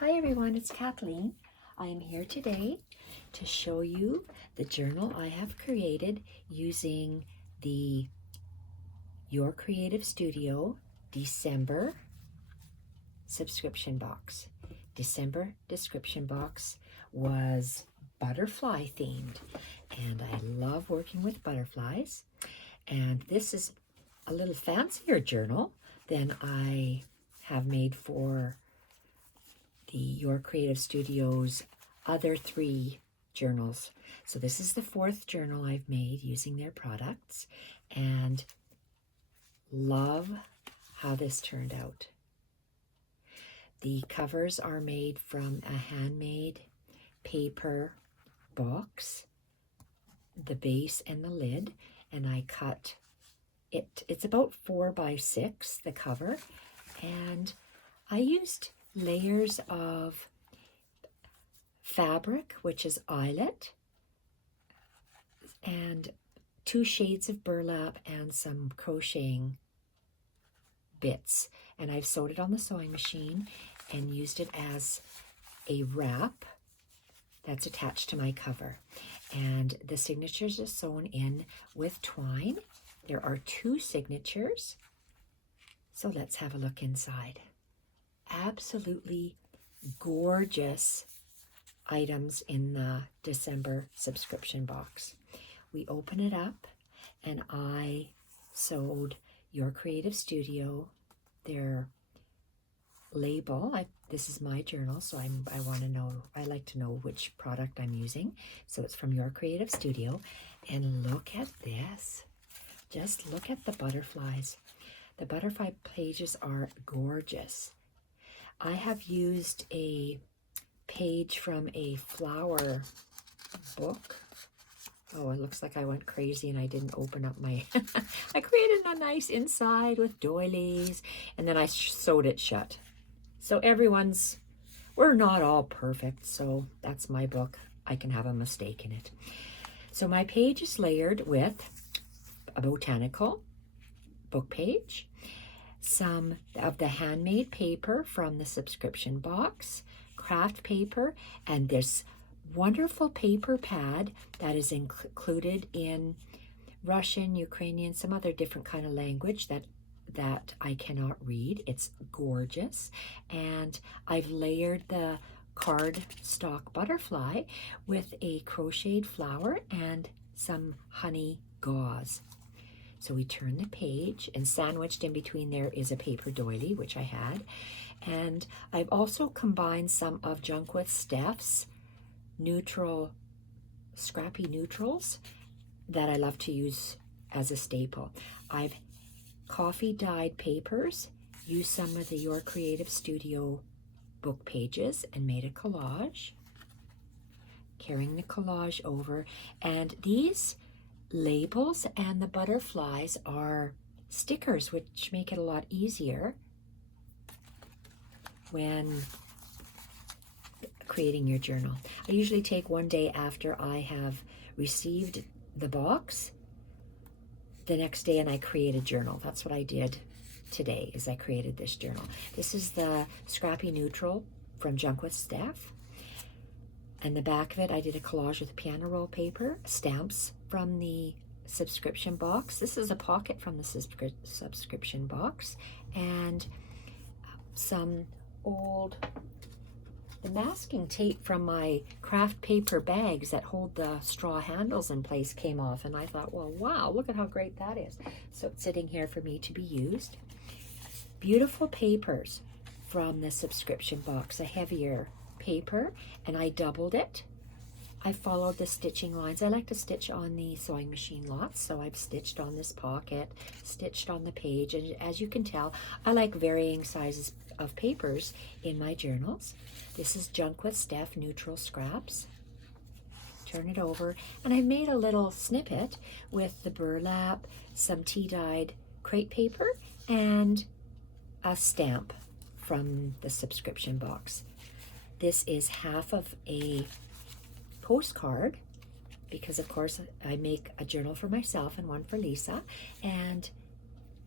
Hi everyone, it's Kathleen. I am here today to show you the journal I have created using the Your Creative Studio December subscription box. December description box was butterfly themed, and I love working with butterflies. And this is a little fancier journal than I have made for the Your Creative Studio's other 3 journals. So this is the 4th journal I've made using their products, and love how this turned out. The covers are made from a handmade paper box, the base and the lid, and I cut it. It's about 4 by 6, the cover, and I used layers of fabric, which is eyelet, and 2 shades of burlap and some crocheting bits. And I've sewed it on the sewing machine and used it as a wrap that's attached to my cover. And the signatures are sewn in with twine. There are 2 signatures. So let's have a look inside. Absolutely gorgeous items in the December subscription box. We open it up and I sewed Your Creative Studio, their label. This is my journal, so I like to know which product I'm using. So it's from Your Creative Studio. And look at this. Just look at the butterflies. The butterfly pages are gorgeous. I have used a page from a flower book. Oh, it looks like I went crazy and I didn't open up my... I created a nice inside with doilies, and then I sewed it shut. So we're not all perfect, so that's my book. I can have a mistake in it. So my page is layered with a botanical book page, some of the handmade paper from the subscription box, craft paper, and this wonderful paper pad that is included in Russian, Ukrainian, some other different kind of language that I cannot read. It's gorgeous. And I've layered the cardstock butterfly with a crocheted flower and some honey gauze. So we turn the page, and sandwiched in between there is a paper doily, which I had. And I've also combined some of Steph's scrappy neutrals that I love to use as a staple. I've coffee dyed papers, used some of the Your Creative Studio book pages and made a collage, carrying the collage over. And these labels and the butterflies are stickers, which make it a lot easier when creating your journal. I usually take one day after I have received the box, the next day, and I create a journal. That's what I did today, is I created this journal. This is the Scrappy Neutral from Steph. And the back of it, I did a collage with piano roll paper, stamps from the subscription box. This is a pocket from the subscription box, and some the masking tape from my craft paper bags that hold the straw handles in place came off, and I thought, well, wow, look at how great that is. So it's sitting here for me to be used. Beautiful papers from the subscription box, a heavier paper, and I doubled it. I followed the stitching lines. I like to stitch on the sewing machine lots, so I've stitched on this pocket, stitched on the page, and as you can tell, I like varying sizes of papers in my journals. This is Steph Neutral Scraps. Turn it over, and I made a little snippet with the burlap, some tea-dyed crepe paper, and a stamp from the subscription box. This is half of a postcard, because of course I make a journal for myself and one for Lisa, and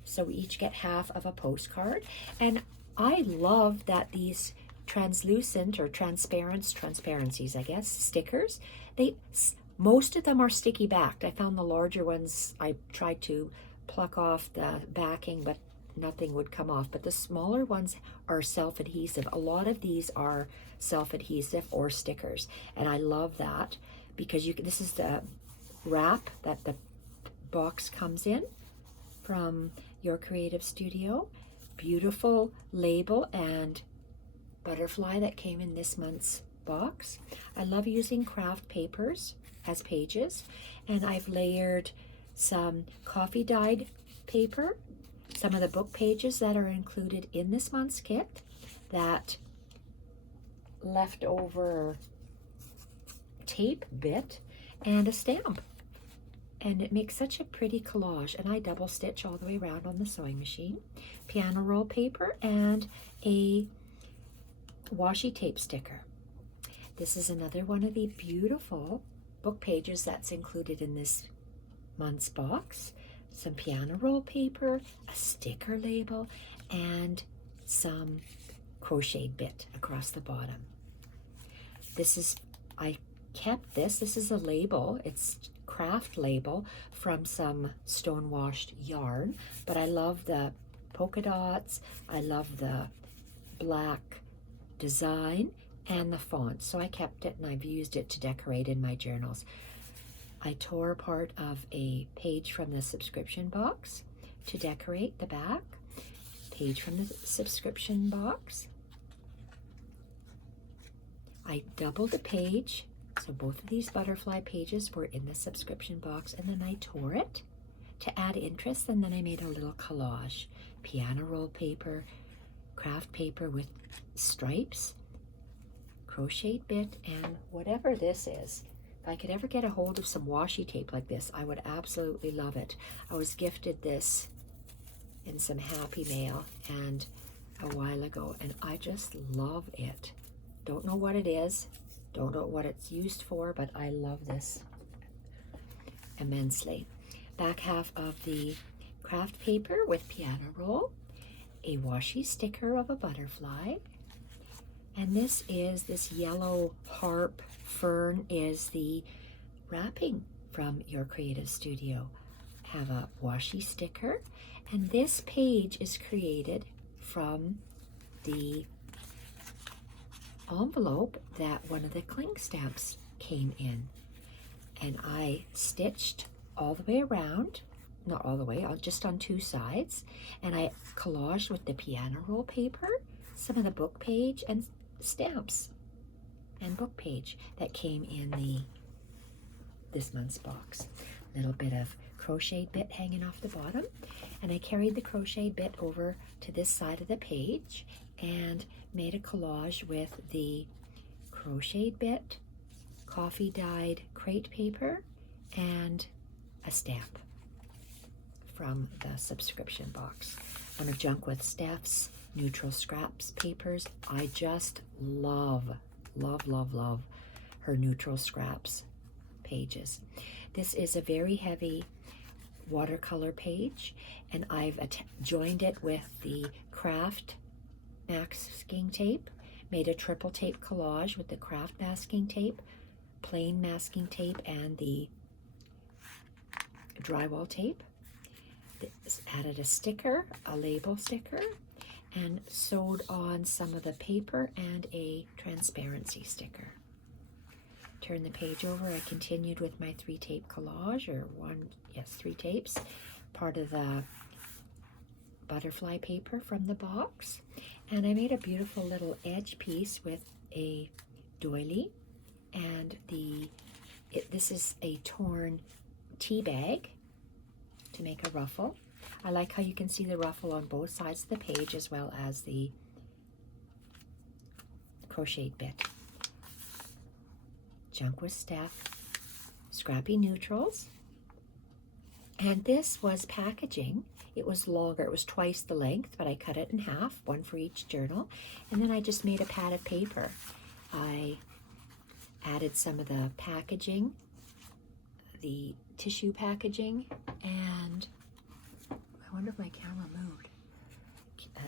so we each get half of a postcard. And I love that these translucent or transparencies, I guess, stickers. Most of them are sticky backed. I found the larger ones, I tried to pluck off the backing, but nothing would come off. But the smaller ones are self-adhesive. A lot of these are self-adhesive or stickers, and I love that because this is the wrap that the box comes in from Your Creative Studio. Beautiful label and butterfly that came in this month's box. I love using craft papers as pages, and I've layered some coffee dyed paper, some of the book pages that are included in this month's kit, that leftover tape bit, and a stamp. And it makes such a pretty collage, and I double stitch all the way around on the sewing machine. Piano roll paper and a washi tape sticker. This is another one of the beautiful book pages that's included in this month's box. Some piano roll paper, a sticker label, and some crocheted bit across the bottom. I kept this. This is a label. It's craft label from some stone washed yarn, but I love the polka dots. I love the black design and the font, so I kept it and I've used it to decorate in my journals. I tore part of a page from the subscription box to decorate the back. Page from the subscription box. I doubled the page, so both of these butterfly pages were in the subscription box, and then I tore it to add interest, and then I made a little collage. Piano roll paper, craft paper with stripes, crocheted bit, and whatever this is. If I could ever get a hold of some washi tape like this, I would absolutely love it. I was gifted this in some Happy Mail and a while ago, and I just love it. Don't know what it is, don't know what it's used for, but I love this immensely. Back half of the craft paper with piano roll, a washi sticker of a butterfly, and this yellow harp fern is the wrapping from Your Creative Studio. Have a washi sticker, and this page is created from the envelope that one of the cling stamps came in, and I stitched all the way around, not all the way, just on two sides, and I collaged with the piano roll paper some of the book page and stamps and book page that came in this month's box. Little bit of crocheted bit hanging off the bottom, and I carried the crocheted bit over to this side of the page and made a collage with the crocheted bit, coffee dyed crate paper, and a stamp from the subscription box. I'm a junk with Steph's neutral scraps papers. I just love her neutral scraps pages. This is a very heavy watercolor page, and I've joined it with the craft masking tape, made a triple tape collage with the craft masking tape, plain masking tape, and the drywall tape. Added a sticker, a label sticker, and sewed on some of the paper and a transparency sticker. Turn the page over. I continued with my 3-tape collage, or 3 tapes, part of the butterfly paper from the box, and I made a beautiful little edge piece with a doily, and this is a torn tea bag to make a ruffle. I like how you can see the ruffle on both sides of the page, as well as the crocheted bit. Junk with Steph, Scrappy Neutrals, and this was packaging. It was longer, it was twice the length, but I cut it in half, one for each journal, and then I just made a pad of paper. I added some of the packaging, the tissue packaging, and I wonder if my camera moved.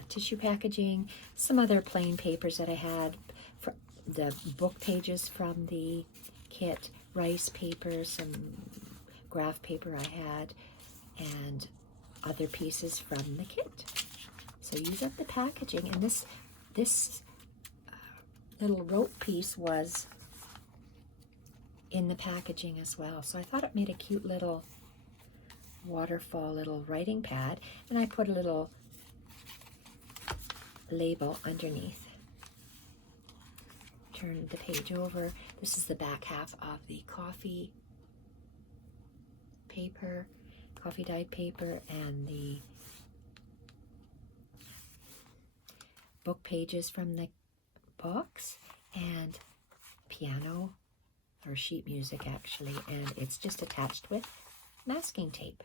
tissue packaging, some other plain papers that I had, for the book pages from the kit, rice paper, some graph paper I had, and other pieces from the kit. So use up the packaging, and this little rope piece was in the packaging as well. So I thought it made a cute little waterfall little writing pad, and I put a little label underneath. Turn the page over. This is the back half of the coffee paper, coffee dyed paper, and the book pages from the box, and piano or sheet music actually, and it's just attached with masking tape.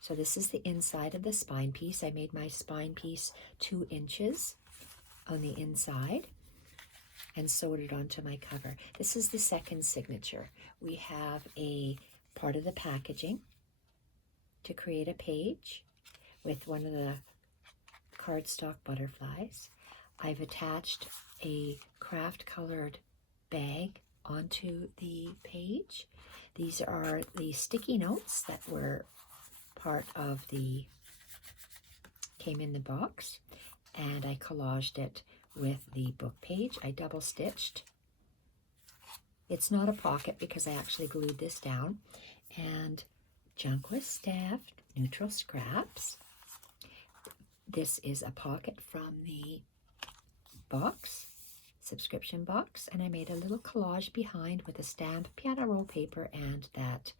So this is the inside of the spine piece. I made my spine piece 2 inches on the inside and sewed it onto my cover. This is the second signature. We have a part of the packaging to create a page with one of the cardstock butterflies. I've attached a craft colored bag onto the page. These are the sticky notes that were part of the, came in the box, and I collaged it with the book page. I double stitched. It's not a pocket because I actually glued this down. And Junk with Steph, neutral scraps. This is a pocket from the box, subscription box, and I made a little collage behind with a stamp, piano roll paper, and that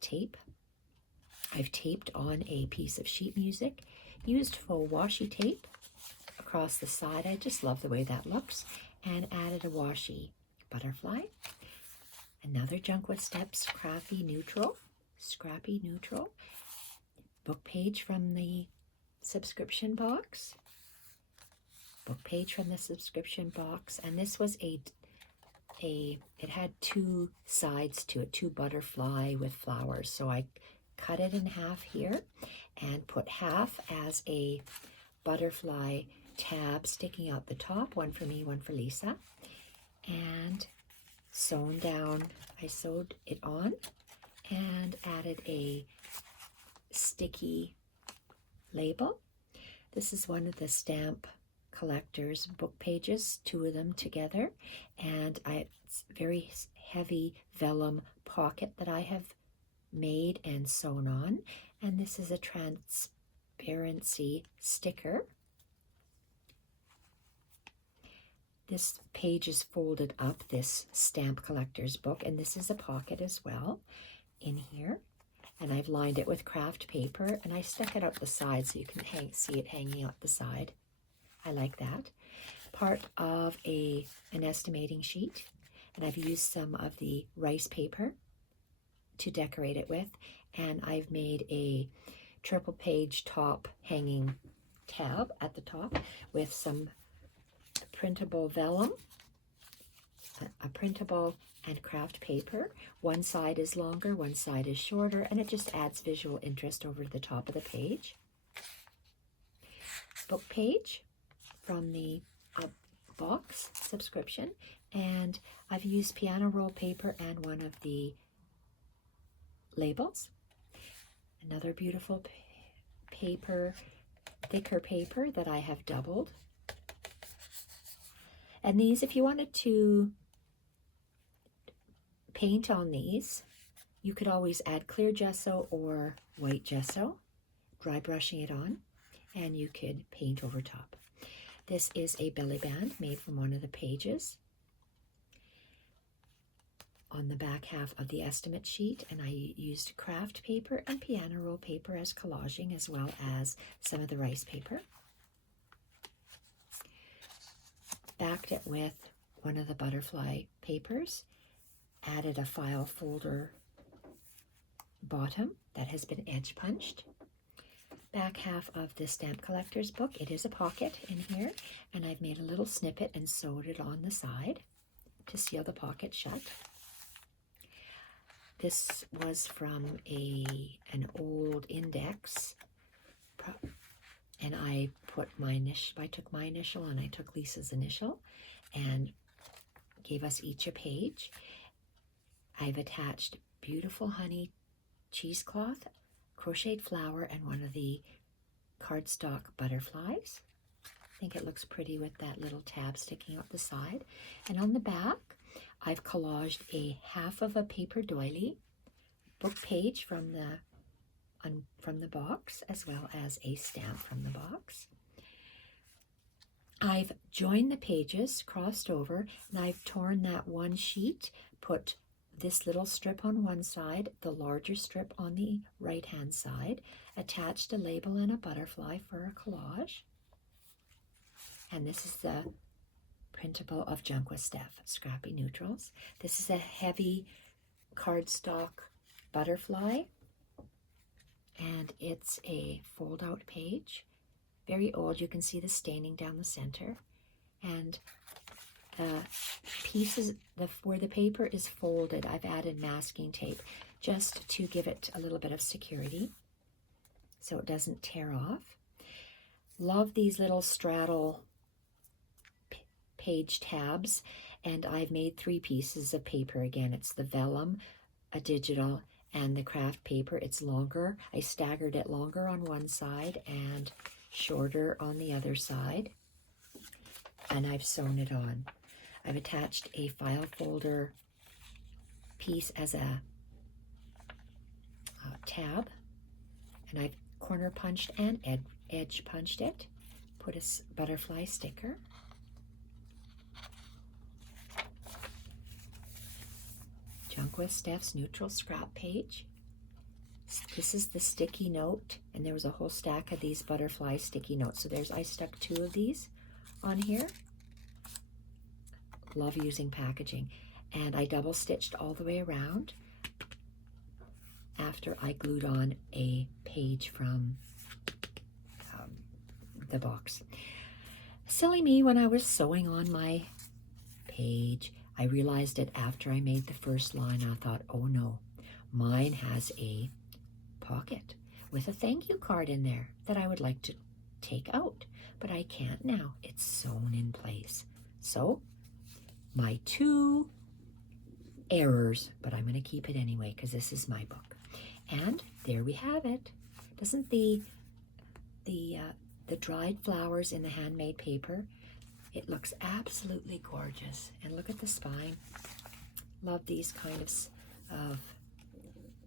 tape. I've taped on a piece of sheet music, used faux washi tape across the side. I just love the way that looks, and added a washi butterfly. Another Junk with Steph scrappy neutral book page from the subscription box. Book page from the subscription box, and this was it had 2 sides to it, 2 butterfly with flowers. So I cut it in half here and put half as a butterfly tab sticking out the top, one for me, one for Lisa, and sewn down. I sewed it on and added a sticky label. This is one of the stamp collector's book pages, 2 of them together, and it's very heavy vellum pocket that I have made and sewn on, and this is a transparency sticker. This page is folded up, this stamp collector's book, and this is a pocket as well in here, and I've lined it with craft paper, and I stuck it out the side so you can see it hanging out the side. I like that. Part of an estimating sheet, and I've used some of the rice paper to decorate it with, and I've made a triple page top hanging tab at the top with some printable vellum, a printable and craft paper. One side is longer, one side is shorter, and it just adds visual interest over the top of the page. Book page from the box subscription, and I've used piano roll paper and one of the labels. Another beautiful paper, thicker paper that I have doubled. And these, if you wanted to paint on these, you could always add clear gesso or white gesso, dry brushing it on, and you could paint over top. This is a belly band made from one of the pages on the back half of the estimate sheet, and I used craft paper and piano roll paper as collaging, as well as some of the rice paper. Backed it with one of the butterfly papers, added a file folder bottom that has been edge punched. Back half of the stamp collector's book, it is a pocket in here, and I've made a little snippet and sewed it on the side to seal the pocket shut. This was from an old index and I took my initial and I took Lisa's initial and gave us each a page. I've attached beautiful honey cheesecloth, crocheted flower, and one of the cardstock butterflies. I think it looks pretty with that little tab sticking out the side. And on the back, I've collaged a half of a paper doily book page from the box, as well as a stamp from the box. I've joined the pages, crossed over, and I've torn that one sheet, put this little strip on one side, the larger strip on the right-hand side, attached a label and a butterfly for a collage. And this is the printable of Junk with Steph, Scrappy Neutrals. This is a heavy cardstock butterfly, and it's a fold-out page. Very old. You can see the staining down the center. And the pieces, where the paper is folded, I've added masking tape just to give it a little bit of security so it doesn't tear off. Love these little straddle page tabs, and I've made 3 pieces of paper. Again, it's the vellum, a digital, and the craft paper. It's longer. I staggered it longer on one side and shorter on the other side, and I've sewn it on. I've attached a file folder piece as a tab, and I've corner punched and edge punched it. Put a butterfly sticker. Junk with Steph's neutral scrap page. This is the sticky note, and there was a whole stack of these butterfly sticky notes. So I stuck 2 of these on here. Love using packaging. And I double stitched all the way around after I glued on a page from the box. Silly me, when I was sewing on my page, I realized it after I made the first line. I thought, oh no, mine has a pocket with a thank you card in there that I would like to take out, but I can't now. It's sewn in place. So my 2 errors, but I'm going to keep it anyway because this is my book. And there we have it. Doesn't the dried flowers in the handmade paper, it looks absolutely gorgeous. And look at the spine. Love these kind of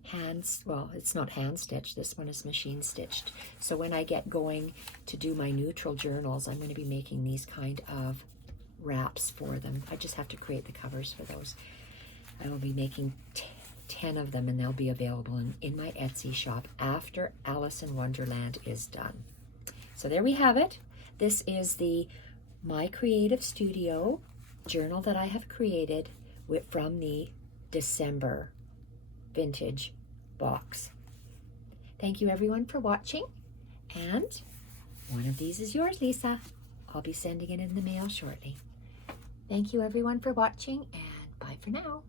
hands. Well, it's not hand stitched. This one is machine stitched. So when I get going to do my neutral journals, I'm going to be making these kind of wraps for them. I just have to create the covers for those. I will be making 10 of them, and they'll be available in my Etsy shop after Alice in Wonderland is done. So there we have it. This is the My Creative Studio journal that I have created from the December vintage box. Thank you everyone for watching, and one of these is yours, Lisa. I'll be sending it in the mail shortly. Thank you everyone for watching, and bye for now.